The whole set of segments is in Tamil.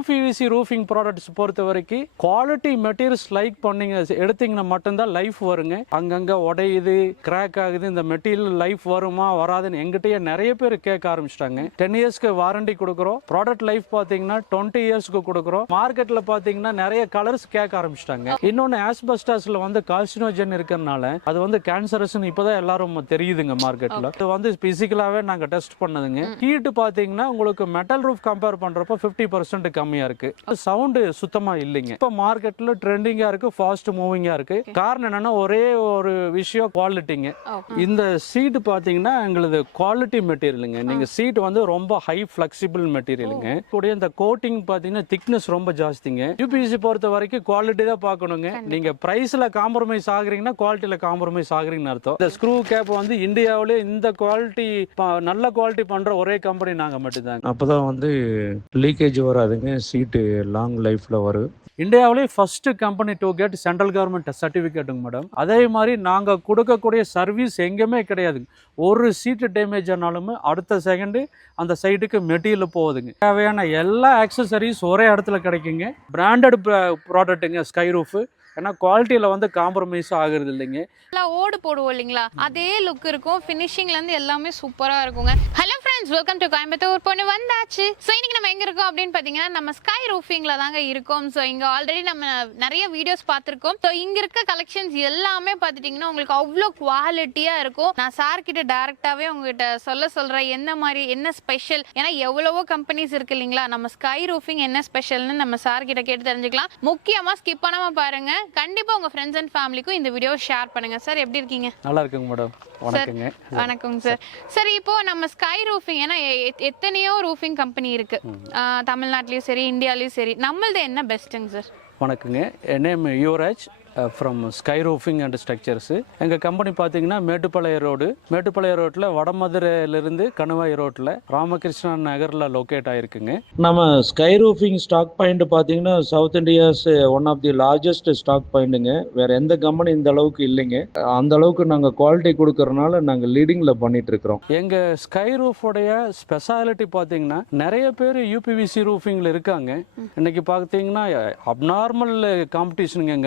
யூபிவிசி ரூஃபிங் ப்ராடக்ட்ஸ் பொறுத்த வரைக்கும் குவாலிட்டி மெட்டீரியல்ஸ் லைக் பண்ணீங்க எடுத்தீங்கன்னா மட்டும்தான் லைஃப் வருங்க. அங்கங்க உடையுது, கிராக் ஆகுது, இந்த மெட்டீரியல் லைஃப் வருமா வராதுன்னு எங்கிட்டயே நிறைய பேர் கேட்க ஆரம்பிச்சிட்டாங்க. 10 இயர்ஸ்க்கு வாரண்டி கொடுக்குறோம். ப்ராடக்ட் லைஃப் பாத்தீங்கன்னா 20 இயர்ஸ்க்கு கொடுக்குறோம். மார்க்கெட்ல பாத்தீங்கன்னா நிறைய கலர்ஸ் கேட்க ஆரம்பிச்சிட்டாங்க. இன்னொன்னு ஆஸ்பெஸ்டாஸ்ல வந்து கார்சினோஜன் இருக்கிறதுனால அது வந்து கேன்சரஸ் இப்பதான் எல்லாரும் தெரியுதுங்க மார்க்கெட்ல. இது வந்து பிசிக்கலாவே நாங்க டெஸ்ட் பண்ணதுங்க. ஹீட் பாத்தீங்கன்னா உங்களுக்கு மெட்டல் ரூஃப் கம்பேர் பண்றப்ப 50% கம்மியா இருக்கு. சவுண்ட் சுத்தமா இல்லைங்க. இப்ப மார்க்கெட்ல ட்ரெண்டிங்கா இருக்கு, ஃபாஸ்ட் மூவிங்கா இருக்கு. காரணம் என்னன்னா ஒரே ஒரு விஷயம், குவாலிட்டிங்க. இந்த சீட் பாத்தீங்கன்னா எங்களுது குவாலிட்டி மெட்டீரியலுங்க. நீங்க சீட் வந்து ரொம்ப ஹை ஃபிளெக்சிபிள் மெட்டீரியலுங்க. கூடிய இந்த கோட்டிங் பாத்தீங்கன்னா திக்னஸ் ரொம்ப ஜாஸ்திங்க. யூபிஎஸ்சி பொறுத்த வரைக்கும் குவாலிட்டி தான் பார்க்கணுங்க. நீங்க பிரைஸ்ல காம்ப்ரமைஸ் ஆகுறீங்கன்னா குவாலிட்டியில காம்ப்ரமைஸ் ஆகுறீங்கன்னு அர்த்தம். இந்த ஸ்க்ரூ கேப் வந்து இந்தியாவிலே இந்த குவாலிட்டி நல்ல குவாலிட்டி பண்ற ஒரே கம்பெனி நாங்க மட்டும்தாங்க. அப்பதான் வந்து லீக்கேஜ் வராதுங்க. சீட்டு லாங் லைஃப்ல வரும். இந்தியாவிலே first company to get central government சர்டிஃபிகேட்டுங்க மேடம். அதே மாதிரி நாங்கள் கொடுக்கக்கூடிய சர்வீஸ் எங்கேயுமே கிடையாது. ஒரு சீட்டு டேமேஜ் ஆனாலுமே அடுத்த செகண்டு அந்த சைட்டுக்கு மெட்டீரியல் போகுதுங்க. தேவையான எல்லா ஆக்சசரிஸ் ஒரே இடத்துல கிடைக்குங்க. பிராண்டட் ப்ராடக்ட்டுங்க ஸ்கை ரூஃப். ஏன்னா குவாலிட்டியில் வந்து காம்ப்ரமைஸ் ஆகுறது இல்லைங்க. ஓடு போடுவோம் இல்லைங்களா, அதே லுக் இருக்கும். ஃபினிஷிங்ல இருந்து எல்லாமே சூப்பரா இருக்குங்க. Hello friends, welcome to Coimbatore பொண்ணு வந்தாச்சு. ஸோ இன்னைக்கு நம்ம எங்க இருக்கோம் அப்படின்னு பாத்தீங்கன்னா நம்ம ஸ்கை ரூஃபிங்ல தாங்க இருக்கோம். ஸோ இங்க ஆல்ரெடி நம்ம நிறைய வீடியோஸ் பார்த்திருக்கோம். ஸோ இங்க இருக்க கலெக்ஷன்ஸ் எல்லாமே பார்த்துட்டீங்கன்னா உங்களுக்கு அவ்வளோ குவாலிட்டியா இருக்கும். நான் சார் கிட்ட டைரக்டாவே உங்ககிட்ட சொல்றேன் என்ன மாதிரி என்ன ஸ்பெஷல். ஏன்னா எவ்வளவோ கம்பெனிஸ் இருக்கு இல்லைங்களா, நம்ம ஸ்கை ரூஃபிங் என்ன ஸ்பெஷல்னு நம்ம சார் கிட்ட கேட்டு தெரிஞ்சுக்கலாம். முக்கியமா ஸ்கிப் பண்ணாம பாருங்க. கண்டிப்பா உங்க ஃப்ரெண்ட்ஸ் அண்ட் ஃபேமிலிக்கும் இந்த வீடியோ ஷேர் பண்ணுங்க. சார் எப்படி இருக்கீங்க? நல்லா இருக்குங்க மேடம். வணக்கங்க. வணக்கம் சார். சார் இப்போ நம்ம ஸ்கை ரூஃபிங் ஏன்னா எத்தனையோ ரூஃபிங் கம்பெனி இருக்கு தமிழ்நாட்டிலயும் சரி இந்தியாலயும் சரி, நம்மளது என்ன பெஸ்ட்டுங்க சார்? வணக்கங்க. என் name Yuvaraj from Sky Roofing and structures. எங்கள் கம்பெனி பார்த்தீங்கன்னா மேட்டுப்பாளையம் ரோட்டில் வடமதுரையிலிருந்து கணுவாய் ரோட்டில் ராமகிருஷ்ணா நகரில் லொக்கேட் ஆகிருக்குங்க. நம்ம ஸ்கை ரூஃபிங் ஸ்டாக் பாயிண்ட் பார்த்தீங்கன்னா south India's one of the largest stock பாயிண்ட்டுங்க. வேறு எந்த கம்பெனி இந்த அளவுக்கு இல்லைங்க. அந்த அளவுக்கு நாங்கள் குவாலிட்டி கொடுக்கறனால நாங்கள் லீடிங்கில் பண்ணிட்டு இருக்கிறோம். எங்கள் ஸ்கை ரூஃபோடைய ஸ்பெஷாலிட்டி பார்த்தீங்கன்னா நிறைய பேர் யூபிவிசி ரூஃபிங்கில் இருக்காங்க. இன்னைக்கு பார்த்தீங்கன்னா அப்நார்மல் காம்படிஷனுங்க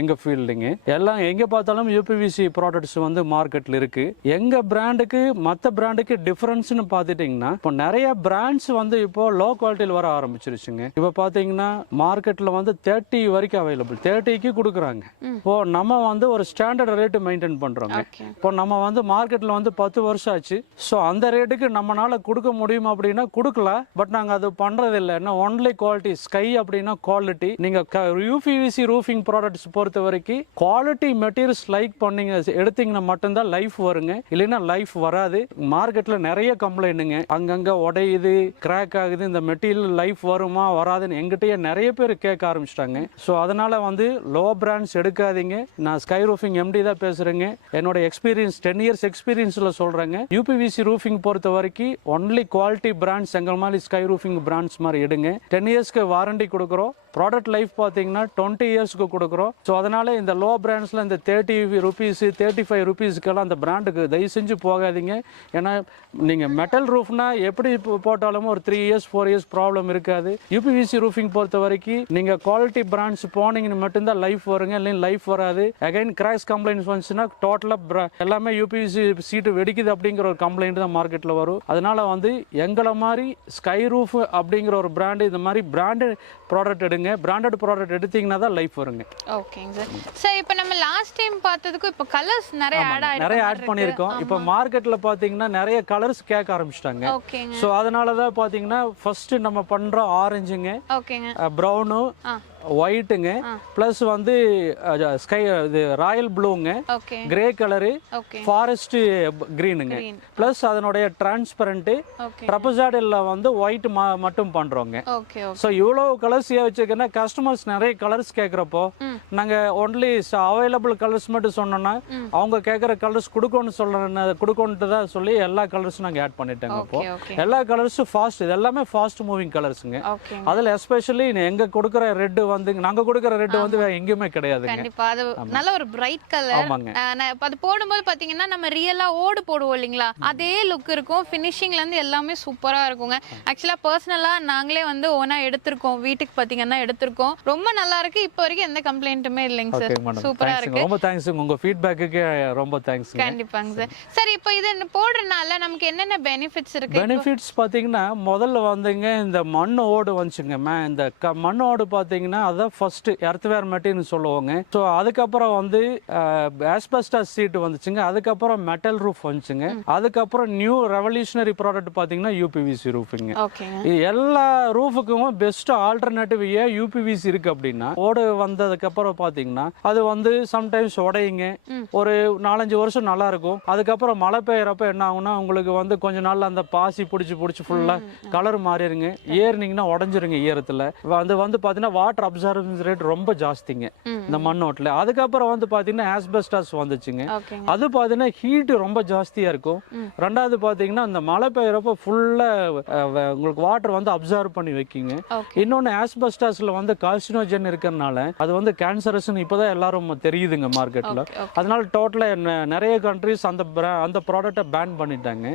எங்க ஃபீல்டுங்க. எல்லாம் எங்க பார்த்தாலும் யூபிவிசி ப்ராடக்ட்ஸ் வந்து மார்க்கெட்ல இருக்கு. எங்க பிராண்டுக்கு மற்ற பிராண்டுக்கு டிஃபரன்ஸ்னு பார்த்துட்டீங்கன்னா இப்போ நிறைய பிராண்ட்ஸ் வந்து இப்போ லோ குவாலிட்டியில் வர ஆரம்பிச்சிருச்சுங்க. இப்போ பார்த்தீங்கன்னா மார்க்கெட்ல வந்து 30 வரைக்கும் அவைலபிள், 30க்கு கொடுக்குறாங்க. இப்போ நம்ம வந்து ஒரு ஸ்டாண்டர்ட் ரேட்டு மெயின்டைன் பண்றோங்க. இப்போ நம்ம வந்து மார்க்கெட்ல வந்து 10 வருஷம் ஆச்சு. ஸோ அந்த ரேட்டுக்கு நம்மளால கொடுக்க முடியும் அப்படின்னா கொடுக்கலாம். பட் நாங்கள் அது பண்றது இல்லை. என்ன ஒன்லி குவாலிட்டி ஸ்கை அப்படின்னா குவாலிட்டி. நீங்க யூபிவிசி ரூஃபிங் ப்ராடக்ட்ஸ் பொறுத்த வரைக்கும் குவாலிட்டி மெட்டீரியல்ஸ் லைக் பண்ணீங்க எடுத்தீங்கன்னா மட்டும்தான் லைஃப் வருங்க. இல்லைன்னா லைஃப் வராது. மார்க்கெட்ல நிறைய கம்ப்ளைண்ட்டுங்க. அங்கங்க உடையுது, கிராக் ஆகுது, இந்த மெட்டீரியல் லைஃப் வருமா வராதுன்னு எங்கிட்டயே நிறைய பேர் கேட்க ஆரம்பிச்சிட்டாங்க. ஸோ அதனால வந்து லோ பிராண்ட்ஸ் எடுக்காதீங்க. நான் ஸ்கை ரூஃபிங் எம்டி தான் பேசுறேங்க. என்னோட எக்ஸ்பீரியன்ஸ் 10 இயர்ஸ் எக்ஸ்பீரியன்ஸ்ல சொல்றேங்க. யூபிவிசி ரூஃபிங் பொறுத்த வரைக்கும் ஒன்லி குவாலிட்டி பிராண்ட்ஸ் எங்கள் மாதிரி ஸ்கை ரூஃபிங் பிராண்ட்ஸ் மாதிரி எடுங்க. 10 இயர்ஸ்க்கு வாரண்டி கொடுக்குறோம். ப்ராடக்ட் லைஃப் பார்த்தீங்கன்னா 20 இயர்ஸ்க்கு கொடுக்குறோம். ஸோ அதனால இந்த லோ பிராண்ட்ஸில் இந்த 30 rupees 35 rupeesக்கெல்லாம் அந்த பிராண்டுக்கு தயவு செஞ்சு போகாதீங்க. ஏன்னா நீங்கள் மெட்டல் ரூஃப்னா எப்படி போட்டாலும் ஒரு 3 years 4 years ப்ராப்ளம் இருக்காது. யூபிவிசி ரூஃபிங் பொறுத்த வரைக்கும் நீங்கள் குவாலிட்டி பிராண்ட்ஸ் போனீங்கன்னு மட்டும்தான் லைஃப் வருங்க, இல்லைன்னு லைஃப் வராது. அகைன் கிராக்ஸ் கம்ப்ளைண்ட்ஸ் வந்துச்சுன்னா டோட்டலாக எல்லாமே யூபிவிசி சீட்டு வெடிக்குது அப்படிங்கிற ஒரு கம்ப்ளைண்ட் தான் மார்க்கெட்டில் வரும். அதனால வந்து எங்களை மாதிரி ஸ்கை ரூஃப் அப்படிங்கிற ஒரு பிராண்டு இந்த மாதிரி பிராண்டட் ப்ராடக்ட் எடுங்க. பிராண்டட் ப்ராடக்ட் எடுத்தீங்கன்னா தான் லைஃப் வருங்க. ஓகேங்க சார். சார் இப்போ நம்ம லாஸ்ட் டைம் பார்த்ததுக்கு இப்போ கலர்ஸ் நிறைய ஆட் பண்ணியிருக்கோம். இப்போ மார்க்கெட்ல பாத்தீங்கன்னா நிறைய கலர்ஸ் கேட்க ஆரம்பிச்சிட்டாங்க. ஸோ அதனால தான் பாத்தீங்கன்னா ஃபர்ஸ்ட் நம்ம பண்றோம் ஆரஞ்சுங்க, ப்ரௌனு, ஒயிட்டுங்க, பிளஸ் வந்து ஸ்கை இது ராயல் ப்ளூங்க, கிரே கலரு, ஃபாரஸ்ட் கிரீனுங்க, பிளஸ் அதனுடைய டிரான்ஸ்பரண்ட் ட்ரபசாடில் வந்து ஒயிட் மட்டும் பண்றோங்க. ஸோ இவ்வளவு கலர்ஸ் வச்சுக்கன்னா கஸ்டமர்ஸ் நிறைய கலர்ஸ் கேட்குறப்போ நாங்கள் ஒன்லி அவைலபிள் கலர்ஸ் மட்டும் சொன்னோம்னா அவங்க கேட்குற கலர்ஸ் கொடுக்கணுன்ட்டு தான் சொல்லி எல்லா கலர்ஸும் நாங்கள் ஆட் பண்ணிட்டோங்க. இப்போ எல்லா கலர்ஸும் ஃபாஸ்ட், இது எல்லாமே ஃபாஸ்ட் மூவிங் கலர்ஸுங்க. அதில் எஸ்பெஷலி எங்க கொடுக்குற ரெட்டு வந்து நாங்க கொடுக்குற ரேட் வந்து வேற எங்கேயுமே கிடையாதுங்க. கண்டிப்பா அது நல்ல ஒரு பிரைட் கலர். ஆமாங்க. அது போடும்போது பாத்தீங்கன்னா நம்ம ரியலா ஓடு போடுவோம் இல்லைங்களா, அதே லுக் இருக்கும். ஃபினிஷிங்ல இருந்து எல்லாமே சூப்பரா இருக்குங்க. ஆக்சுவலா பர்சனலா நாங்களே வந்து ஓனா எடுத்திருக்கோம், வீட்டுக்கு பாத்தீங்கன்னா எடுத்திருக்கோம். ரொம்ப நல்லா இருக்கு. இப்போ வரைக்கும் எந்த கம்ப்ளைண்ட்டுமே இல்லைங்க சார். சூப்பரா இருக்கு. ரொம்ப தேங்க்ஸ், உங்க ஃபீட்பேக்குக்கு ரொம்ப தேங்க்ஸ். கண்டிப்பாங்க சார். சார் இப்போ இது போடுறதுனால நமக்கு என்னென்ன பெனிஃபிட்ஸ் இருக்கு? பெனிஃபிட்ஸ் பாத்தீங்கன்னா முதல்ல வந்துங்க இந்த மண் ஓடு வந்துச்சுங்க. இந்த மண் ஓடு பாத்தீங்கன்னா அதான் ஃபர்ஸ்ட் எர்த்வேர் மெட்டீரியல் சொல்லுவாங்க. ஸோ அதுக்கப்புறம் வந்து ஆஸ்பெஸ்டாஸ் சீட் வந்துச்சுங்க. அதுக்கப்புறம் மெட்டல் ரூஃப் வந்துச்சுங்க. அதுக்கப்புறம் நியூ ரெவல்யூஷனரி ப்ராடக்ட் பாத்தீங்கன்னா யூபிவிசி ரூஃபிங். எல்லா ரூஃபுக்கும் பெஸ்ட் ஆல்டர்னேட்டிவ் ஏன் யூபிவிசி இருக்கு அப்படின்னா, ஓடு வந்ததுக்கு அப்புறம் பாத்தீங்கன்னா அது வந்து சம்டைம்ஸ் உடையுங்க. ஒரு 4-5 வருஷம் நல்லா இருக்கும். அதுக்கப்புறம் மழை பெய்யறப்ப என்ன ஆகும்னா உங்களுக்கு வந்து கொஞ்ச நாள்ல அந்த பாசி பிடிச்சி ஃபுல்லா கலர் மாறிடுங்க. ஏறினீங்கன்னா உடஞ்சிருங்க. ஈரத்துல வந்து பாத்தீங்கன்னா வாட்டர் அப்சர்வன்ஸ் ரேட் ரொம்ப ஜாஸ்திங்க இந்த மண்ணோட்டில். அதுக்கப்புறம் வந்து பாத்தீங்கன்னா ஆஸ்பெஸ்டாஸ் வந்துச்சுங்க. அது பாத்தீங்கன்னா ஹீட் ரொம்ப ஜாஸ்தியா இருக்கும். ரெண்டாவது பாத்தீங்கன்னா இந்த மழை பெய்யறப்ப ஃபுல்லா உங்களுக்கு வாட்டர் வந்து அப்சர்வ் பண்ணி வைக்கிங்க. இன்னொன்னு ஆஸ்பெஸ்டாஸ்ல வந்து கார்சினோஜன் இருக்கறனால அது வந்து கேன்சரஸ் இப்பதான் எல்லாரும் தெரியுதுங்க மார்க்கெட்ல. அதனால டோட்டலா நிறைய கண்ட்ரிஸ் அந்த ப்ராடக்ட்டை பேன் பண்ணிட்டாங்க.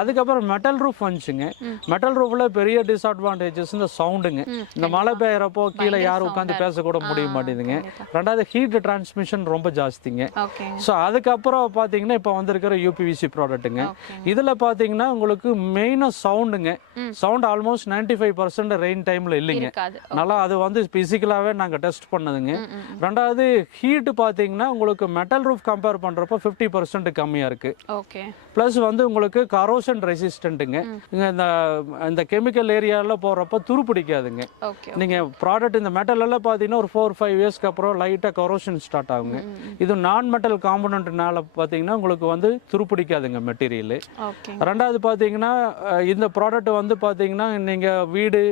அதுக்கப்புறம் மெட்டல் ரூஃப் வந்துச்சுங்க. மெட்டல் ரூஃப்ல பெரிய டிஸ்அட்வான்டேஜஸ் இந்த சவுண்டுங்க. இந்த மழை பெய்யறப்போ கீழே யாரும் உட்காந்து பேச கூட முடிய மாட்டேங்குதுங்க. ரெண்டாவது ஹீட் டிரான்ஸ்மிஷன் ரொம்ப ஜாஸ்திங்க. ஸோ அதுக்கப்புறம் பாத்தீங்கன்னா இப்போ வந்திருக்கிற யூபிவிசி ப்ராடக்ட்டுங்க. இதுல பாத்தீங்கன்னா உங்களுக்கு மெயினா சவுண்டுங்க. சவுண்ட் ஆல்மோஸ்ட் 95% ரெயின் டைம்ல இல்லைங்க. நல்லா அது வந்து பிசிக்கலாவே நாங்க டெஸ்ட் பண்ணதுங்க. ரெண்டாவது ஹீட் பாத்தீங்கன்னா உங்களுக்கு மெட்டல் ரூஃப் கம்பேர் பண்றப்ப 50% கம்மியா இருக்கு. பிளஸ் வந்து உங்களுக்கு கரோஷன் ரெசிஸ்டன்ட்டுங்க. இந்த கெமிக்கல் ஏரியால போறப்ப துரு பிடிக்காதுங்க. நீங்க ப்ராடக்ட் இந்த மெட்டல் எல்லாம் பாத்தீங்கன்னா ஒரு 4-5 இயர்ஸ்க்கு அப்புறம் லைட்டா கரோஷன் ஸ்டார்ட் ஆகுங்க. இது நான் மெட்டல் காம்பனன்ட்னால பாத்தீங்கன்னா உங்களுக்கு வந்து துரு பிடிக்காதுங்க மெட்டீரியல். ரெண்டாவது பாத்தீங்கன்னா இந்த ப்ராடக்ட் வந்து பாத்தீங்கன்னா நீங்க வீடு,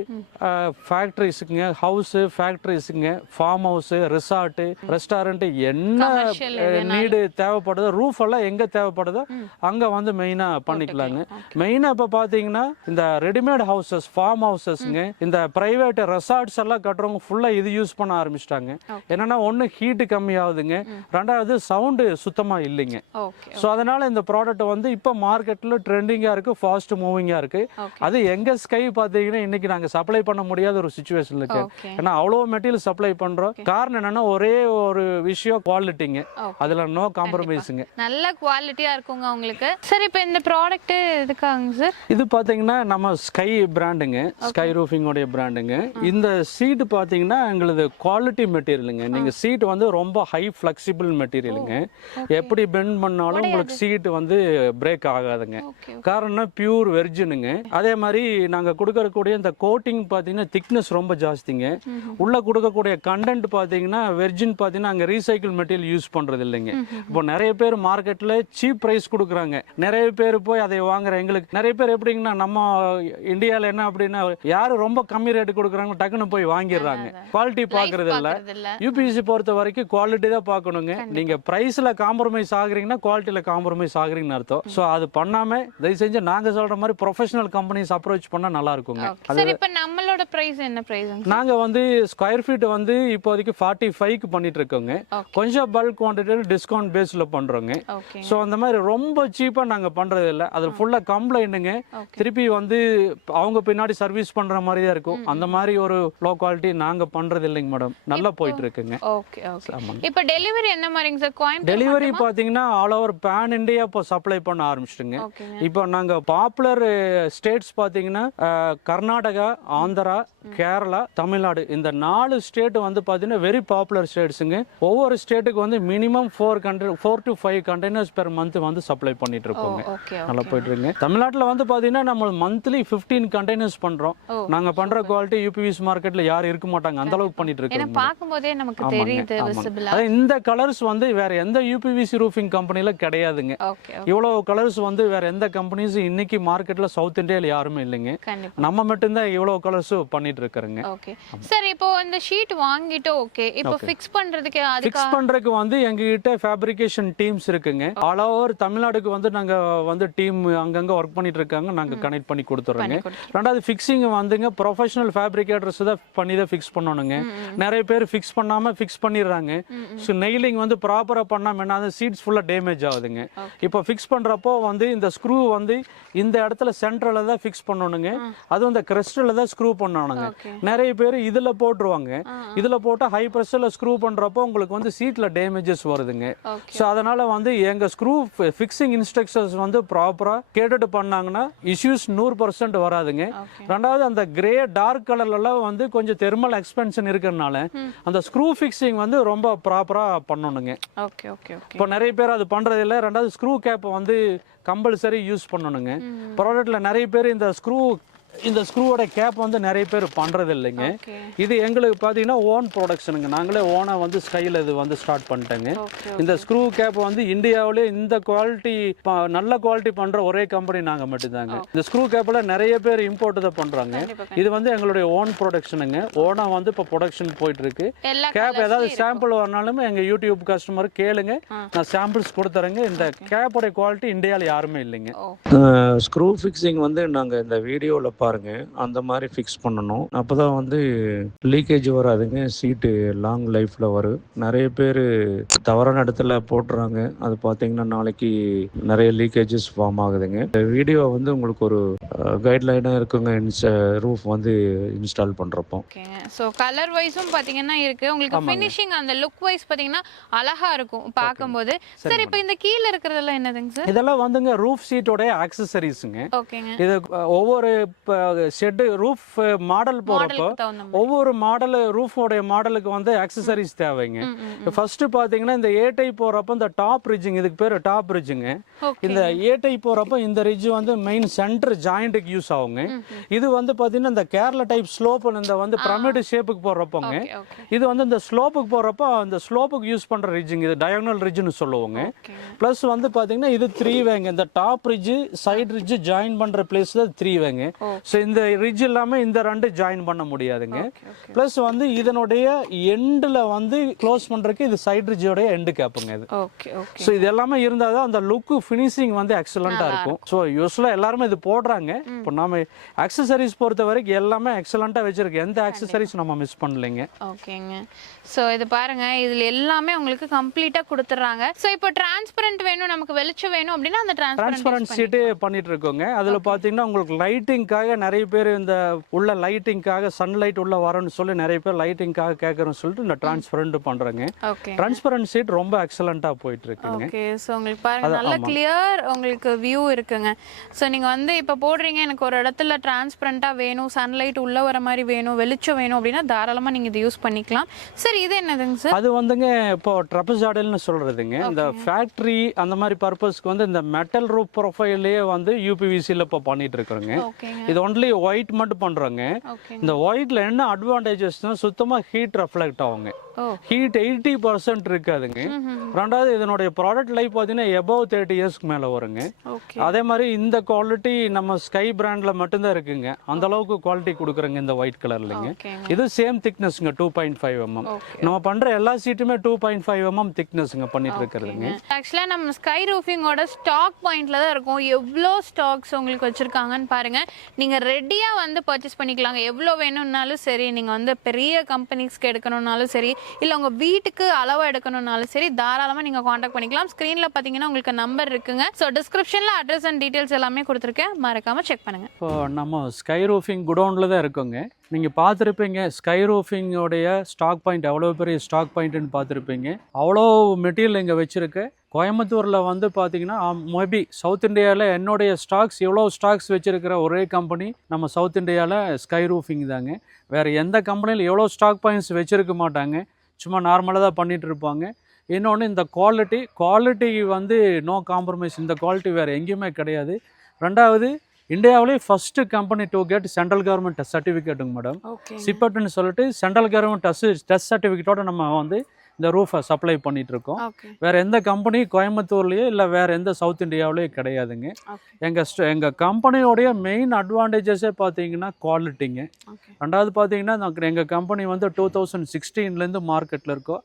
ஃபேக்டரிஸுங்க, ஹவுஸ், ஃபேக்டரிஸுங்க, ஃபார்ம் ஹவுஸ், ரிசார்ட், ரெஸ்டாரண்ட் என்ன நீடு தேவைப்படுதோ, ரூஃப் எல்லாம் எங்க தேவைப்படுதோ அங்க வந்து மெயினா பண்ணிக்கலாங்க. மெயினா இப்ப பாத்தீங்கன்னா இந்த ரெடிமேட் ஹவுசஸ், ஃபார்ம் ஹவுசஸ்ங்க, இந்த பிரைவேட் ரெசார்ட்ஸ் எல்லாம் கட்டுறவங்க ஃபுல்லா இது யூஸ் பண்ண ஆரம்பிச்சிட்டாங்க. என்னன்னா ஒண்ணு ஹீட் கம்மி ஆகுதுங்க, ரெண்டாவது சவுண்ட் சுத்தமா இல்லைங்க. ஸோ அதனால இந்த ப்ராடக்ட் வந்து இப்போ மார்க்கெட்ல ட்ரெண்டிங்கா இருக்கு, ஃபாஸ்ட் மூவிங்கா இருக்கு. அது எங்க ஸ்கை பாத்தீங்கன்னா இன்னைக்கு நாங்க சப்ளை பண்ண முடியாத ஒரு சிச்சுவேஷன்ல இருக்கு. ஏன்னா அவ்வளவு மெட்டீரியல் சப்ளை பண்றோம். காரணம் என்னன்னா ஒரே ஒரு விஷயம், குவாலிட்டிங்க. அதுல நோ காம்ப்ரமைஸுங்க. நல்ல குவாலிட்டியா இருக்குங்க உங்களுக்கு. சார் இப்போ இந்த ப்ராடக்ட் எதுக்காங்க சார்? இது பாத்தீங்கன்னா நம்ம ஸ்கை பிராண்டுங்க, ஸ்கை ரூஃபிங் உடைய பிராண்டுங்க. இந்த சீட் பாத்தீங்கன்னா எங்களுது குவாலிட்டி மெட்டீரியலுங்க. நீங்க சீட் வந்து ரொம்ப ஹை ஃபிளெக்சிபிள் மெட்டீரியலுங்க. எப்படி பெண்ட் பண்ணாலும் உங்களுக்கு சீட் வந்து பிரேக் ஆகாதுங்க. காரணம் பியூர் வெர்ஜினுங்க. அதே மாதிரி நாங்க கொடுக்கக்கூடிய இந்த கோட்டிங் பாத்தீங்கன்னா திக்னஸ் ரொம்ப ஜாஸ்திங்க. உள்ள கொடுக்கக்கூடிய கண்டென்ட் பாத்தீங்கன்னா வெர்ஜின் பாத்தீங்கன்னா அங்க ரீசைக்கிள் மெட்டீரியல் யூஸ் பண்றது இல்லைங்க. இப்போ நிறைய பேர் மார்க்கெட்ல சீப் பிரைஸ் கொடுக்குறாங்க. நிறைய பேர் போய் அதை வாங்குற எங்களுக்கு நிறைய பேர் எப்படிங்கன்னா நம்ம இந்தியாவில் என்ன அப்படின்னா யாரு ரொம்ப கம்மி ரேட்டு கொடுக்குறாங்க டக்குன்னு போய் வாங்கிடுறாங்க. குவாலிட்டி பாக்குறது இல்ல. யூபிஎஸ்சி பொறுத்த வரைக்கும் குவாலிட்டி தான் பார்க்கணுங்க. நீங்க பிரைஸ்ல காம்ப்ரமைஸ் ஆகுறீங்கன்னா குவாலிட்டியில காம்ப்ரமைஸ் ஆகுறீங்கன்னு அர்த்தம். ஸோ அது பண்ணாம தயவு செஞ்சு நாங்க சொல்ற மாதிரி ப்ரொஃபஷனல் கம்பெனிஸ் அப்ரோச் பண்ணா நல்லா இருக்குங்க. சார் இப்போ நம்மளோட பிரைஸ் என்ன பிரைஸ்? நாங்க வந்து ஸ்கொயர் ஃபீட் வந்து இப்போதைக்கு 45க்கு பண்ணிட்டு இருக்கோங்க. கொஞ்சம் பல்க் குவான்டிட்டியில் டிஸ்கவுண்ட் பேஸ்ல பண்றோங்க. ஸோ அந்த மாதிரி ரொம்ப சீப்பா நாங்க பண்றது இல்லை. அது ஃபுல்லா கம்ப்ளைண்ட்டுங்க. திருப்பி வந்து அவங்க பின்னாடி சர்வீஸ் பண்ற மாதிரி தான் இருக்கும். அந்த மாதிரி ஒரு லோ குவாலிட்டி நாங்க பண்றது இல்லைங்க மேடம். நல்லா போயிட்டு இருக்குங்க. இப்போ டெலிவரி என்ன மாதிரிங்க சார்? கோயம்புத்தூர் டெலிவரி பாத்தீங்கன்னா ஆல் ஓவர் பேன் இந்தியா இப்போ சப்ளை பண்ண ஆரம்பிச்சிட்டுங்க. இப்போ நாங்க பாப்புலர் ஸ்டேட்ஸ் பாத்தீங்கன்னா கர்நாடகா, ஆந்திரா, கேரளா, தமிழ்நாடு, இந்த 4 ஸ்டேட் வந்து பாத்தீங்கன்னா வெரி பாப்புலர் ஸ்டேட்ஸுங்க. ஒவ்வொரு ஸ்டேட்டுக்கு வந்து minimum 4 to 5 containers per month வந்து சப்ளை பண்ணிட்டு இருக்கோங்க. நல்லா போயிட்டு இருக்குங்க. தமிழ்நாட்டில் வந்து பாத்தீங்கன்னா நம்ம மந்த்லி 15 கண்டெய்னர்ஸ் பண்றோம். நாங்க பண்ற குவாலிட்டி யூபிவிசி மார்க்கெட்ல யாரும் இருக்க மாட்டாங்க. அந்த அளவுக்கு பண்ணிட்டு இருக்கோம். பாக்கும்போதே நமக்கு தெரியுது விசிபிளா. இந்த கலர்ஸ் வந்து வேற எந்த யூபிவிசி ரூஃபிங் கம்பெனில கிடையாதுங்க. இவ்வளவு கலர்ஸ் வந்து வேற எந்த கம்பெனிஸ் இன்னைக்கு மார்க்கெட்ல சவுத் இந்தியால யாருமே இல்லைங்க. நம்ம மட்டும் தான் இவ்வளவு கலர்ஸ் பண்ணிட்டு இருக்கறோங்க. சார் இப்போ இந்த ஷீட் வாங்கிட்டு ஓகே, இப்போ ஃபிக்ஸ் பண்றதுக்கு ஃபிக்ஸ் பண்றதுக்கு வந்து எங்க கிட்ட ஃபேப்ரிகேஷன் டீம்ஸ் இருக்குங்க. ஆல் ஓவர் தமிழ்நாடுக்கு வந்து நாங்கள் வந்து டீம் அங்கங்கே ஒர்க் பண்ணிட்டு இருக்காங்க, நாங்கள் கனெக்ட் பண்ணி கொடுத்துட்றோங்க. ரெண்டாவது ஃபிக்ஸிங் வந்துங்க ப்ரொஃபஷனல் ஃபேப்ரிகேட்டர்ஸ் தான் பண்ணி தான் ஃபிக்ஸ் பண்ணணுங்க. நிறைய பேர் ஃபிக்ஸ் பண்ணாமல் ஃபிக்ஸ் பண்ணிடுறாங்க. ஸோ நெயிலிங் வந்து ப்ராப்பராக பண்ணாமல் என்ன சீட்ஸ் ஃபுல்லாக டேமேஜ் ஆகுதுங்க. இப்போ ஃபிக்ஸ் பண்ணுறப்போ வந்து இந்த ஸ்க்ரூ வந்து இந்த இடத்துல சென்ட்ரலில் தான் ஃபிக்ஸ் பண்ணணுங்க. அதுவும் இந்த கிறிஸ்டலில் தான் ஸ்க்ரூ பண்ணணுங்க. நிறைய பேர் இதில் போட்டுருவாங்க. இதில் போட்டால் ஹை ப்ரெஷரில் ஸ்க்ரூ பண்ணுறப்போ உங்களுக்கு வந்து சீட்டில் டேமேஜஸ் வருதுங்க. ஸோ அதனால் வந்து எங்கள் ஸ்க்ரூ ஃபிக்ஸிங் இன்ஸ்ட்ரக்ஷன்ஸ் வந்து ப்ராப்பராக கேட்டுட்டு பண்ணாங்கன்னா இஷ்யூஸ் 100% வராதுங்க. ரெண்டாவது அந்த கிரே டார்க் கலர்லாம் வந்து கொஞ்சம் தெர்மல் எக்ஸ்பென்ஷன் இருக்கிறதுனால அந்த ஸ்க்ரூ ஃபிக்ஸிங் வந்து ரொம்ப ப்ராப்பராக பண்ணணுங்க. இப்போ நிறைய பேர் அது பண்ணுறது இல்லை. ரெண்டாவது ஸ்க்ரூ கேப் வந்து கம்பல்சரி யூஸ் பண்ணணுங்க. ப்ராடக்ட்ல நிறைய பேர் இந்த ஸ்க்ரூவோட கேப் வந்து நிறைய பேர் பண்ணுறது இல்லைங்க. இது எங்களுக்கு பார்த்தீங்கன்னா ஓன் ப்ரொடக்ஷனுங்க. நாங்களே ஓனாக வந்து ஸ்டைல் இது வந்து ஸ்டார்ட் பண்ணிட்டேங்க. இந்த ஸ்க்ரூ கேப் வந்து இந்தியாவிலே இந்த குவாலிட்டி நல்ல குவாலிட்டி பண்ணுற ஒரே கம்பெனி நாங்கள் மட்டும்தாங்க. இந்த ஸ்க்ரூ கேப்பில் நிறைய பேர் இம்போர்ட் தான் பண்ணுறாங்க. இது வந்து எங்களுடைய ஓன் ப்ரொடக்ஷனுங்க. ஓனாக வந்து இப்போ ப்ரொடக்ஷன் போயிட்டு இருக்கு. கேப் ஏதாவது சாம்பிள் வரனாலுமே எங்கள் யூடியூப் கஸ்டமர் கேளுங்க, நான் சாம்பிள்ஸ் கொடுத்துறேங்க. இந்த கேப்போடைய குவாலிட்டி இந்தியாவில் யாருமே இல்லைங்க. ஸ்க்ரூ ஃபிக்ஸிங் வந்து நாங்கள் இந்த வீடியோவில் பாருங்க அந்த மாதிரி ஃபிக்ஸ் பண்ணணும். அப்போதான் வந்து லீக்கேஜ் வராதுங்க. சீட்டு லாங் லைஃப்ல வரும். நிறைய பேர் தவறான இடத்துல போட்டுறாங்க. அது பார்த்தீங்கன்னா நாளைக்கு நிறைய லீக்கேஜஸ் ஃபார்ம் ஆகுதுங்க. இந்த வீடியோ வந்து உங்களுக்கு ஒரு கைட்லைனாக இருக்குங்க ரூஃப் வந்து இன்ஸ்டால் பண்ணுறப்போ. ஸோ கலர் வைஸும் பார்த்தீங்கன்னா இருக்கு. உங்களுக்கு ஃபினிஷிங் அந்த லுக் வைஸ் பார்த்தீங்கன்னா அழகா இருக்கும் பார்க்கும்போது. சரி, இப்போ இந்த கீழே இருக்கிறதெல்லாம் என்னதுங்க சார்? இதெல்லாம் வந்துங்க ரூஃப் சீட்டோட ஆக்சசரிஸுங்க. ஓகேங்க. இது ஒவ்வொரு ஷெட் ரூஃப் மாடல் போறப்போ ஒவ்வொரு மாடல் ரூஃபோடைய மாடலுக்கு வந்து ஆக்சசரிஸ் தேவைங்க. ஃபர்ஸ்ட் பாத்தீங்கன்னா இந்த ஏ டைப் போறப்போ இந்த டாப் ரிட்ஜிங், இதுக்கு பேர் டாப் ரிட்ஜுங்க. இந்த ஏ டைப் போறப்போ இந்த ரிட்ஜ் வந்து மெயின் சென்டர் ஜாயிண்ட்டுக்கு யூஸ் ஆகுங்க. இது வந்து பாத்தீங்கன்னா இந்த கேரளா டைப் ஸ்லோப் இந்த வந்து பிரமிட் ஷேப்புக்கு போறப்போங்க. இது வந்து இந்த ஸ்லோப்புக்கு போறப்போ அந்த ஸ்லோப்புக்கு யூஸ் பண்ற ரிட்ஜிங், இது டயகனல் ரிட்ஜ்னு சொல்லுவாங்க. பிளஸ் வந்து பாத்தீங்கன்னா இது 3 வேங்க. இந்த top ridge side ridge join பண்ற பிளேஸ்ல 3 வேங்க. ஸோ இந்த ரிட்ஜ் இல்லாமல் இந்த ரெண்டு ஜாயின் பண்ண முடியாதுங்க. ப்ளஸ் வந்து இதனுடைய எண்டில் வந்து க்ளோஸ் பண்ணுறதுக்கு இது சைட் ரிட்ஜோடைய எண்டு கேப்புங்க இது. ஸோ இது எல்லாமே இருந்தால் தான் அந்த லுக்கு ஃபினிஷிங் வந்து எக்ஸலண்ட்டாக இருக்கும். ஸோ யூஸ்வலாக எல்லாருமே இது போடுறாங்க. இப்போ நம்ம ஆக்சசரிஸ் பொறுத்த வரைக்கும் எல்லாமே எக்ஸலண்ட்டாக வச்சிருக்கு. எந்த ஆக்சசரிஸ் நம்ம மிஸ் பண்ணலைங்க. ஓகேங்க. ஸோ இது பாருங்க, இதில் எல்லாமே உங்களுக்கு கம்ப்ளீட்டாக கொடுத்துட்றாங்க. ஸோ இப்போ டிரான்ஸ்பரண்ட் வேணும், நமக்கு வெளிச்சம் வேணும் அப்படின்னா அந்த டிரான்ஸ்பரண்ட் சீட்டு பண்ணிட்டு இருக்கோங்க. அதில் பார்த்தீங்கன்னா உங்களுக்கு லைட்டிங்காக நிறைய பேர் இந்த உள்ள லைட்டிங்காக சன்லைட் உள்ள வரணும்னு சொல்லி நிறைய பேர் லைட்டிங்காக கேட்கறோம்னு சொல்லிட்டு இந்த டிரான்ஸ்பரண்ட் பண்றாங்க. டிரான்ஸ்பரண்ட் சீட் ரொம்ப எக்ஸலண்டா போயிட்டு இருக்குங்க. ஓகே. சோ உங்களுக்கு பாருங்க நல்ல கிளியர் உங்களுக்கு வியூ இருக்குங்க. சோ நீங்க வந்து இப்ப போடுறீங்க, எனக்கு ஒரு இடத்துல டிரான்ஸ்பரண்டா வேணும், சன்லைட் உள்ள வர மாதிரி வேணும், வெளிச்சம் வேணும் அப்படின்னா தாராளமா நீங்க இதை யூஸ் பண்ணிக்கலாம். சரி, இது என்னதுங்க சார்? அது வந்துங்க இப்போ ட்ரபசாடல்னு சொல்றதுங்க. இந்த ஃபேக்டரி அந்த மாதிரி பர்பஸ்க்கு வந்து இந்த மெட்டல் ரூப் ப்ரொஃபைல்லேயே வந்து யூபிவிசியில் இப்போ பண்ணிட்டு இருக்கிறோங்க. இது ஒன்லி ஒயிட் மட்டும் பண்றாங்க. இந்த ஒயிட்ல என்ன அட்வான்டேஜஸ்னா சுத்தமா ஹீட் ரெஃப்ளெக்ட் ஆகுங்க. ஹீட் 80% இருக்காதுங்க. ரெண்டாவது இதனுடைய ப்ராடக்ட் லைஃப் பார்த்தீங்கன்னா எபவ் 30 இயர்ஸ்க்கு மேலே வருங்க. அதே மாதிரி இந்த குவாலிட்டி நம்ம ஸ்கை பிராண்ட்ல மட்டும்தான் இருக்குங்க. அந்த அளவுக்கு குவாலிட்டி கொடுக்குறங்க இந்த ஒயிட் கலர்லங்க. இது சேம் திக்னஸ்ங்க 2.5 mm. நம்ம பண்ற எல்லா சீட்டுமே 2.5 mm திக்னஸ்ங்க பண்ணிட்டு இருக்கிறதுங்க. ஆக்சுவலா நம்ம ஸ்கை ரூஃபிங்கோட ஸ்டாக் பாயிண்ட்ல தான் இருக்கும். எவ்வளோ ஸ்டாக்ஸ் உங்களுக்கு வச்சிருக்காங்கன்னு பாருங்க. நீங்க ரெடியா வந்து பர்ச்சேஸ் பண்ணிக்கலாங்க. எவ்வளோ வேணும்னாலும் சரி, நீங்க வந்து பெரிய கம்பெனிஸ்க்கு எடுக்கணும்னாலும் சரி, இல்ல உங்க வீட்டுக்கு அளவு எடுக்கணும்னாலும் சரி, தாராளமா நீங்க காண்டாக்ட் பண்ணிக்கலாம். ஸ்கிரீன்ல பாத்தீங்கன்னா உங்களுக்கு நம்பர் இருக்குங்க. ஸோ டிஸ்கிரிப்ஷன்ல அட்ரஸ் அண்ட் டீடைல்ஸ் எல்லாமே கொடுத்துருக்கேன், மறக்காம செக் பண்ணுங்க. இப்போ நம்ம ஸ்கை ரூஃபிங் குடோன்ல தான் இருக்கோங்க. நீங்கள் பார்த்துருப்பீங்க ஸ்கை ரூஃபிங்கோடைய ஸ்டாக் பாயிண்ட் எவ்வளோ பெரிய ஸ்டாக் பாயிண்ட்னு பார்த்துருப்பீங்க. அவ்வளோ மெட்டீரியல் இங்கே வச்சுருக்கு. கோயம்புத்தூரில் வந்து பார்த்தீங்கன்னா மேபி சவுத் இந்தியாவில் என்னுடைய ஸ்டாக்ஸ் எவ்வளோ ஸ்டாக்ஸ் வச்சுருக்கிற ஒரே கம்பெனி நம்ம சவுத் இந்தியாவில் ஸ்கை ரூஃபிங் தாங்க. வேறு எந்த கம்பெனியில் எவ்வளோ ஸ்டாக் பாயிண்ட்ஸ் வச்சுருக்க மாட்டாங்க. சும்மா நார்மலாக தான் பண்ணிகிட்டு இருப்பாங்க. இன்னொன்று இந்த குவாலிட்டி வந்து நோ காம்ப்ரமைஸ். இந்த குவாலிட்டி வேறு எங்கேயுமே கிடையாது. ரெண்டாவது இந்தியாவிலே first company to get central government test சர்டிஃபிகேட்டுங்க மேடம். சிப்பட்னு சொல்லிட்டு சென்ட்ரல் கவர்மெண்ட் டெஸ்ட் சர்டிஃபிகேட்டோட நம்ம வந்து இந்த ரூஃபை சப்ளை பண்ணிட்டு இருக்கோம். வேற எந்த கம்பெனி கோயம்புத்தூர்லயே இல்லை வேற எந்த சவுத் இந்தியாவிலேயே கிடையாதுங்க. எங்க கம்பெனியோடைய மெயின் அட்வான்டேஜஸே பார்த்தீங்கன்னா குவாலிட்டிங்க. ரெண்டாவது பார்த்தீங்கன்னா எங்க கம்பெனி வந்து 2016 மார்க்கெட்ல இருக்கோம்.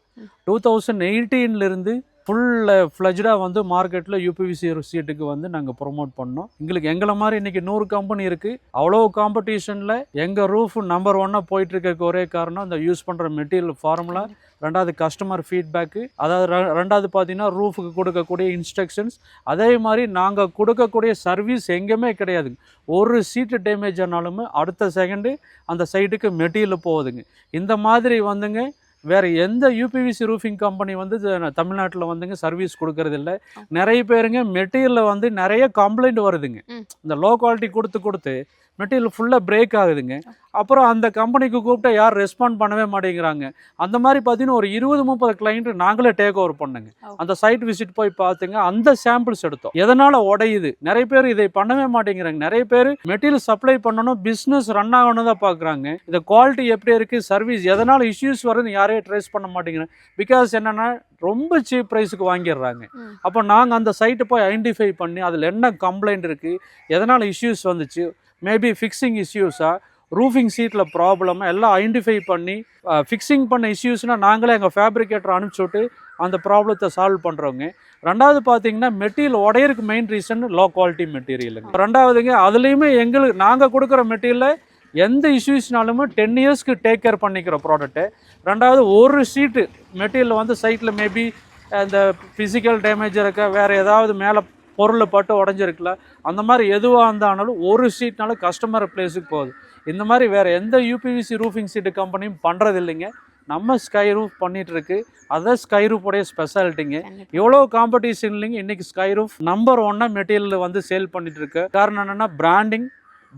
2018 ஃபுல் ஃப்ளஜ்டாக வந்து மார்க்கெட்டில் யூபிவிசி சீட்டுக்கு வந்து நாங்கள் ப்ரொமோட் பண்ணோம். எங்களை மாதிரி இன்றைக்கி 100 கம்பெனி இருக்குது. அவ்வளோ காம்படிஷனில் எங்கள் ரூஃப் நம்பர் 1 போயிட்டு இருக்க ஒரே காரணம் இந்த யூஸ் பண்ணுற மெட்டீரியல் ஃபார்முலா, ரெண்டாவது கஸ்டமர் ஃபீட்பேக்கு, அதாவது ரெண்டாவது பார்த்தீங்கன்னா ரூஃபுக்கு கொடுக்கக்கூடிய இன்ஸ்ட்ரக்ஷன்ஸ், அதே மாதிரி நாங்கள் கொடுக்கக்கூடிய சர்வீஸ் எங்கேயுமே கிடையாதுங்க. ஒரு சீட்டு டேமேஜ் ஆனாலுமே அடுத்த செகண்டு அந்த சைட்டுக்கு மெட்டீரியல் போகுதுங்க. இந்த மாதிரி வந்துங்க வேறு எந்த யூபிவிசி ரூஃபிங் கம்பெனி வந்து தமிழ்நாட்டில் வந்துங்க சர்வீஸ் கொடுக்கறது இல்லை. நிறைய பேருங்க மெட்டீரியலில் வந்து நிறைய கம்ப்ளைண்ட் வருதுங்க. இந்த லோ குவாலிட்டி கொடுத்து மெட்டீரியல் ஃபுல்லாக பிரேக் ஆகுதுங்க. அப்புறம் அந்த கம்பெனிக்கு கூப்பிட்டா யார் ரெஸ்பாண்ட் பண்ணவே மாட்டேங்கிறாங்க. அந்த மாதிரி பார்த்தீங்கன்னா ஒரு 20-30 கிளைண்ட்டு நாங்களே டேக் ஓவர் பண்ணுங்க. அந்த சைட் விசிட் போய் பார்த்துங்க, அந்த சாம்பிள்ஸ் எடுத்தோம். எதனால் உடையுது, நிறைய பேர் இதை பண்ணவே மாட்டேங்கிறாங்க. நிறைய பேர் மெட்டீரியல் சப்ளை பண்ணணும், பிஸ்னஸ் ரன் ஆகணும் தான் பார்க்குறாங்க. இந்த குவாலிட்டி எப்படி இருக்குது, சர்வீஸ் எதனால் இஷ்யூஸ் வருதுன்னு யாரையும் ட்ரேஸ் பண்ண மாட்டேங்கிறாங்க. பிகாஸ் என்னென்னா ரொம்ப சீப் ப்ரைஸுக்கு வாங்கிடுறாங்க. அப்போ நாங்கள் அந்த சைட்டை போய் ஐடென்டிஃபை பண்ணி அதில் என்ன கம்ப்ளைண்ட் இருக்குது, எதனால் இஷ்யூஸ் வந்துச்சு, மேபி ஃபிக்ஸிங் இஷ்யூஸாக, ரூஃபிங் சீட்டில் ப்ராப்ளமாக எல்லாம் ஐடென்டிஃபை பண்ணி ஃபிக்ஸிங் பண்ண இஷ்யூஸ்னால் நாங்களே எங்கள் ஃபேப்ரிகேட்டர் அனுப்பிச்சுட்டு அந்த ப்ராப்ளத்தை சால்வ் பண்ணுறோங்க. ரெண்டாவது பார்த்தீங்கன்னா மெட்டீரியல் உடையருக்கு மெயின் ரீசன் லோ குவாலிட்டி மெட்டீரியலுங்க. ரெண்டாவதுங்க அதுலேயுமே நாங்கள் கொடுக்குற மெட்டீரியலில் எந்த இஷ்யூஸ்னாலுமே 10 இயர்ஸ்க்கு டேக் கேர் பண்ணிக்கிற ப்ராடக்ட்டு. ரெண்டாவது ஒரு சீட்டு மெட்டீரியல் வந்து சைட்டில் மேபி இந்த ஃபிசிக்கல் டேமேஜ் இருக்க, வேறு ஏதாவது மேலே பொருளை பட்டு உடஞ்சிருக்குல, அந்த மாதிரி எதுவாக இருந்தாலும் ஒரு சீட்னாலும் கஸ்டமர் பிளேஸுக்கு போகுது. இந்த மாதிரி வேறு எந்த யூபிவிசி ரூஃபிங் சீட்டு கம்பெனியும் பண்ணுறது இல்லைங்க. நம்ம ஸ்கை ரூஃப் பண்ணிகிட்டு இருக்கு. அதான் ஸ்கை ரூஃபோடைய ஸ்பெஷாலிட்டிங்க. எவ்வளோ காம்படிஷன் இல்லைங்க. இன்றைக்கி ஸ்கை ரூஃப் நம்பர் 1 மெட்டீரியல் வந்து சேல் பண்ணிகிட்டு இருக்கு. காரணம் என்னென்னா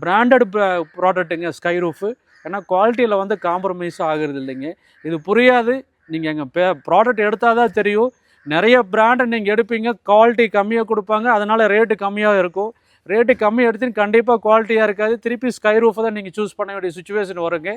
பிராண்டட் ப்ராடக்ட்டுங்க ஸ்கை ரூஃபு. ஏன்னா குவாலிட்டியில் வந்து காம்ப்ரமைஸ் ஆகிறது இல்லைங்க. இது புரியாது. நீங்கள் எங்கள் ப்ராடக்ட் எடுத்தால் தான் தெரியும். நிறைய பிராண்டை நீங்கள் எடுப்பீங்க, குவாலிட்டி கம்மியாக கொடுப்பாங்க, அதனால் ரேட்டு கம்மியாக இருக்கும். ரேட்டு கம்மி எடுத்துன்னு கண்டிப்பாக குவாலிட்டியாக இருக்காது. திருப்பி ஸ்கை ரூஃபை தான் நீங்கள் சூஸ் பண்ண வேண்டிய சுச்சுவேஷன் வருங்க.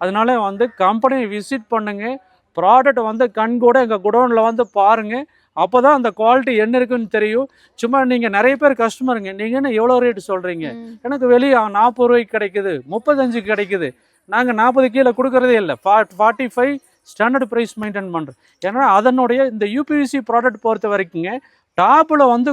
அதனால் வந்து கம்பெனியை விசிட் பண்ணுங்கள். ப்ராடக்ட் வந்து கண் கூட எங்கள் குடோனில் வந்து பாருங்கள். அப்போ தான் அந்த குவாலிட்டி என்ன இருக்குன்னு தெரியும். சும்மா நீங்கள் நிறைய பேர் கஸ்டமருங்க, நீங்கள் என்ன எவ்வளோ ரேட்டு சொல்கிறீங்க, எனக்கு வெளியே 40 ரூபாய்க்கு கிடைக்குது, 35 கிடைக்குது, நாங்கள் 40 கீழே கொடுக்குறதே இல்லை, 45 ஸ்டாண்டர்ட் ப்ரைஸ் மெயின்டைன் பண்ணுறோம். ஏன்னா அதனுடைய இந்த யூபிவிசி ப்ராடக்ட் பொறுத்த வரைக்குங்க டாப்பில் வந்து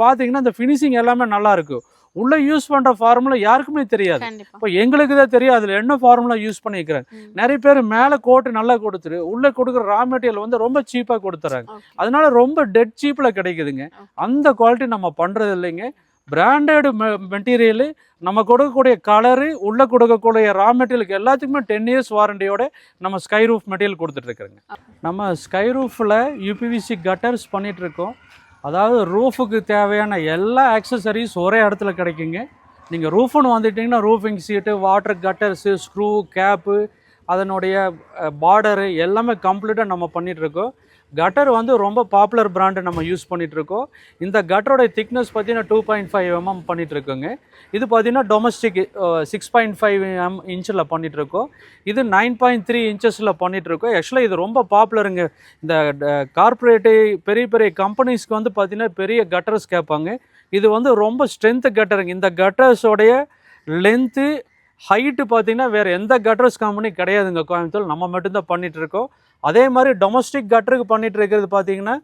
பார்த்தீங்கன்னா இந்த ஃபினிஷிங் எல்லாமே நல்லாயிருக்கும். உள்ளே யூஸ் பண்ணுற ஃபார்முலா யாருக்குமே தெரியாது. இப்போ எங்களுக்கு தான் தெரியும் அதில் என்ன ஃபார்முலா யூஸ் பண்ணிக்கிறேன். நிறைய பேர் மேலே கோட்டு நல்லா கொடுத்துரு, உள்ளே கொடுக்குற ரா மெட்டீரியல் வந்து ரொம்ப சீப்பாக கொடுத்துறாங்க. அதனால ரொம்ப டெட் சீப்பில் கிடைக்குதுங்க. அந்த குவாலிட்டி நம்ம பண்ணுறது இல்லைங்க. பிராண்டட் மெட்டீரியலு, நம்ம கொடுக்கக்கூடிய கலரு, உள்ளே கொடுக்கக்கூடிய ரா மெட்டீரியலுக்கு எல்லாத்துக்குமே 10 இயர்ஸ் வாரண்டியோட நம்ம ஸ்கை ரூஃப் மெட்டீரியல் கொடுத்துட்ருக்குறோங்க. நம்ம ஸ்கை ரூஃபில் யூபிவிசி கட்டர்ஸ் பண்ணிகிட்ருக்கோம். அதாவது ரூஃபுக்கு தேவையான எல்லா ஆக்சசரிஸ் ஒரே இடத்துல கிடைக்குங்க. நீங்கள் ரூஃப்னு வந்துட்டிங்கன்னா ரூஃபிங் சீட்டு, வாட்டர் கட்டர்ஸு, ஸ்க்ரூ, கேப்பு, அதனுடைய பார்டரு எல்லாமே கம்ப்ளீட்டாக நம்ம பண்ணிகிட்ருக்கோம். கட்டர் வந்து ரொம்ப பாப்புலர் பிராண்டு நம்ம யூஸ் பண்ணிகிட்ருக்கோம். இந்த கட்டரோட திக்னஸ் பார்த்தீங்கன்னா 2.5 mm பண்ணிகிட்ருக்கோங்க. இது பார்த்தீங்கன்னா டொமஸ்டிக் 6.5 இன்ச்சில் பண்ணிகிட்ருக்கோம். இது 9.3 இன்ச்சஸில் பண்ணிகிட்ருக்கோம். ஆக்சுவலாக இது ரொம்ப பாப்புலருங்க. இந்த கார்பரேட்டு பெரிய பெரிய கம்பெனிஸ்க்கு வந்து பார்த்திங்கன்னா பெரிய கட்டர்ஸ் கேட்பாங்க. இது வந்து ரொம்ப ஸ்ட்ரென்த்து கட்டருங்க. இந்த கட்டர்ஸோடைய லென்த்து ஹைட்டு பார்த்திங்கன்னா வேறு எந்த கட்டர்ஸ் கம்பெனி கிடையாதுங்க கோயம்புத்தூர். நம்ம மட்டும்தான் பண்ணிகிட்ருக்கோம். அதே மாதிரி டொமஸ்டிக் கட்டருக்கு பண்ணிகிட்டு இருக்கிறது பார்த்திங்கன்னா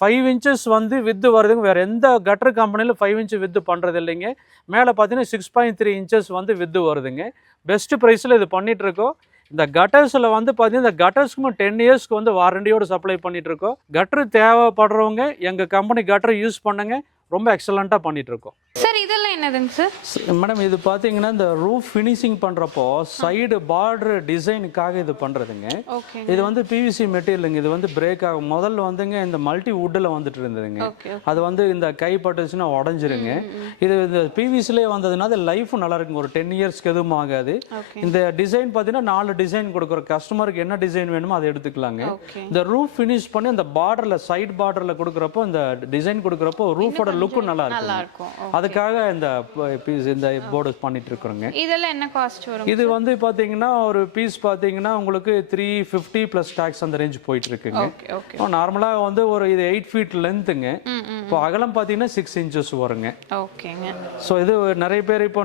5 inches வந்து வித்து வருதுங்க. வேறு எந்த கட்டர் கம்பெனியில் 5 inch வித்து பண்ணுறது இல்லைங்க. மேலே பார்த்தீங்கன்னா 6.3 inches வந்து வித்து வருதுங்க. பெஸ்ட்டு ப்ரைஸில் இது பண்ணிகிட்ருக்கோம். இந்த கட்டர்ஸில் வந்து பார்த்தீங்கன்னா இந்த கட்டர்ஸ்க்கு 10 இயர்ஸ்க்கு வந்து வாரண்டியோடு சப்ளை பண்ணிகிட்ருக்கோம். கட்டரு தேவைப்படுறவங்க எங்கள் கம்பெனி கட்டரை யூஸ் பண்ணுங்கள். ரொம்ப எக்ஸலண்ட்டாக பண்ணிகிட்ருக்கோம். சார் இதெல்லாம் என்னதுங்க சார்? மேடம் இது பார்த்தீங்கன்னா இந்த ரூஃப் ஃபினிஷிங் பண்ணுறப்போ சைடு பார்டர் டிசைனுக்காக இது பண்ணுறதுங்க. இது வந்து பிவிசி மெட்டீரியலுங்க. இது வந்து பிரேக் ஆகும். முதல்ல வந்துங்க இந்த மல்டி வுட்டில் வந்துட்டு இருந்ததுங்க. அது வந்து இந்த கை பட்டுச்சுன்னா உடஞ்சிருங்க. இது இந்த பிவிசிலே வந்ததுன்னா அது லைஃபும் நல்லா இருக்குங்க. ஒரு 10 இயர்ஸ்க்கு எதுவும் ஆகாது. இந்த டிசைன் பார்த்தீங்கன்னா 4 டிசைன் கொடுக்குறோம். கஸ்டமருக்கு என்ன டிசைன் வேணுமோ அதை எடுத்துக்கலாங்க. இந்த ரூஃப் ஃபினிஷ் பண்ணி இந்த பார்டரில் சைட் பார்டரில் கொடுக்குறப்போ இந்த டிசைன் கொடுக்குறப்போ ரூஃபோட லுக்கும் நல்லா இருக்கும். அதுக்காக இந்த போர்டு பண்ணிட்டு இருக்கிறோங்க. இதெல்லாம் என்ன காஸ்ட் வரும்? இது வந்து பாத்தீங்கன்னா ஒரு பீஸ் பாத்தீங்கன்னா உங்களுக்கு 350 பிளஸ் டாக்ஸ் அந்த ரேஞ்ச் போயிட்டு இருக்குங்க. நார்மலா வந்து ஒரு இது 8 feet லென்த்துங்க. இப்போ அகலம் பார்த்தீங்கன்னா 6 inches வருங்க. ஓகேங்க. ஸோ இது நிறைய பேர் இப்போ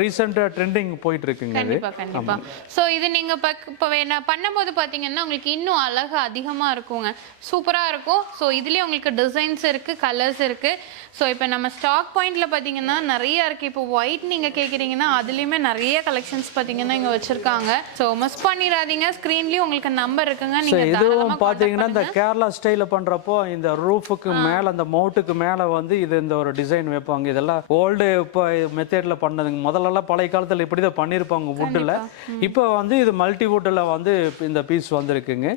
ரீசெண்டாக ட்ரெண்டிங் போயிட்டு இருக்குங்க. கண்டிப்பா. ஸோ இது நீங்க இப்போ பண்ணும்போது பார்த்தீங்கன்னா உங்களுக்கு இன்னும் அழகு அதிகமாக இருக்குங்க, சூப்பராக இருக்கும். ஸோ இதுலேயே உங்களுக்கு டிசைன்ஸ் இருக்கு, கலர்ஸ் இருக்கு. ஸோ இப்போ நம்ம ஸ்டாக் பாயிண்ட்ல பார்த்தீங்கன்னா நிறைய இருக்கு. இப்போ ஒயிட் நீங்க கேட்குறீங்கன்னா அதுலேயுமே நிறைய கலெக்ஷன்ஸ் பார்த்தீங்கன்னா இங்கே வச்சிருக்காங்க. ஸோ மிஸ் பண்ணிடாதீங்க, ஸ்க்ரீன்லேயும் உங்களுக்கு நம்பர் இருக்குங்க. நீங்க இதுவும் பார்த்தீங்கன்னா இந்த கேரளா ஸ்டைலில் பண்ணுறப்போ இந்த ரூஃபுக்கு மேலே அந்த மவுட்டுக்கு மேலே வந்து இது இந்த ஒரு டிசைன் வைப்பாங்க. இதெல்லாம் ஓல்டு இப்போ மெத்தேடில் பண்ணதுங்க. முதல்லலாம் பழைய காலத்தில் இப்படி தான் பண்ணியிருப்பாங்க வுட்டில். இப்போ வந்து இது மல்டி வுட்டில் வந்து இந்த பீஸ் வந்துருக்குங்க.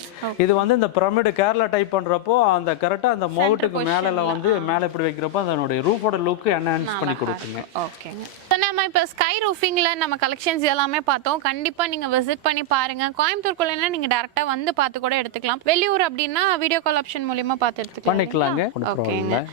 இது வந்து இந்த பிரமிடு கேரளா டைப் பண்ணுறப்போ அந்த கரெக்டாக அந்த மவுட்டுக்கு மேலே வந்து மேலே இப்படி வைக்கிறப்போ அதனுடைய ரூஃபோட லுக்கு என்ஹான்ஸ் பண்ணி கொடுக்குங்க. ஓகேங்க. நம்ம இப்போ ஸ்கை ரூஃபிங்ல நம்ம கலெக்ஷன்ஸ் எல்லாமே பார்த்தோம். கண்டிப்பா நீங்க விசிட் பண்ணி பாருங்க. கோயம்புத்தூர்க்குள்ளனா நீங்க டைரக்டா வந்து பார்த்து கூட எடுத்துக்கலாம். வெளியூர் அப்படின்னா வீடியோ கால் ஆப்ஷன் மூலமா பார்த்து எடுத்துக்கலாம். பண்ணிக்கலாங்க.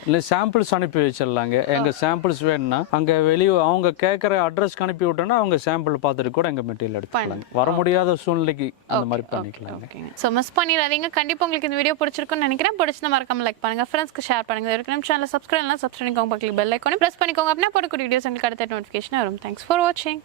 இல்லை சாம்பிள்ஸ் அனுப்பி வச்சிடலாங்க. எங்க சாம்பிள்ஸ் வேணும்னா அங்க வெளியூர் அவங்க கேட்குற அட்ரஸ்க்கு அனுப்பி விட்டோம்னா அவங்க சாம்பிள் பார்த்துட்டு கூட எங்க மெட்டீரியல் எடுத்துக்கலாம். வர முடியாத சூழ்நிலைக்கு அந்த மாதிரி பண்ணிக்கலாங்க. ஸோ மிஸ் பண்ணிடாதீங்க. கண்டிப்பா உங்களுக்கு இந்த வீடியோ பிடிச்சிருக்கும்னு நினைக்கிறேன். பிடிச்சா மறக்காம லைக் பண்ணுங்க, ஃப்ரெண்ட்ஸ்க்கு ஷேர் பண்ணுங்க. நம்ம சேனலை சப்ஸ்கிரைப் பண்ணிக்கோங்க, பக்கத்துல பெல் ஐகானை பிரஸ் பண்ணிக்கோங்க. அப்படின்னா போடக்கூடிய வீடியோஸ் உங்களுக்கு அடுத்த நோட்டிஃபிகேஷன் வரும். தேங்க்ஸ் ஃபார் வாட்சிங்.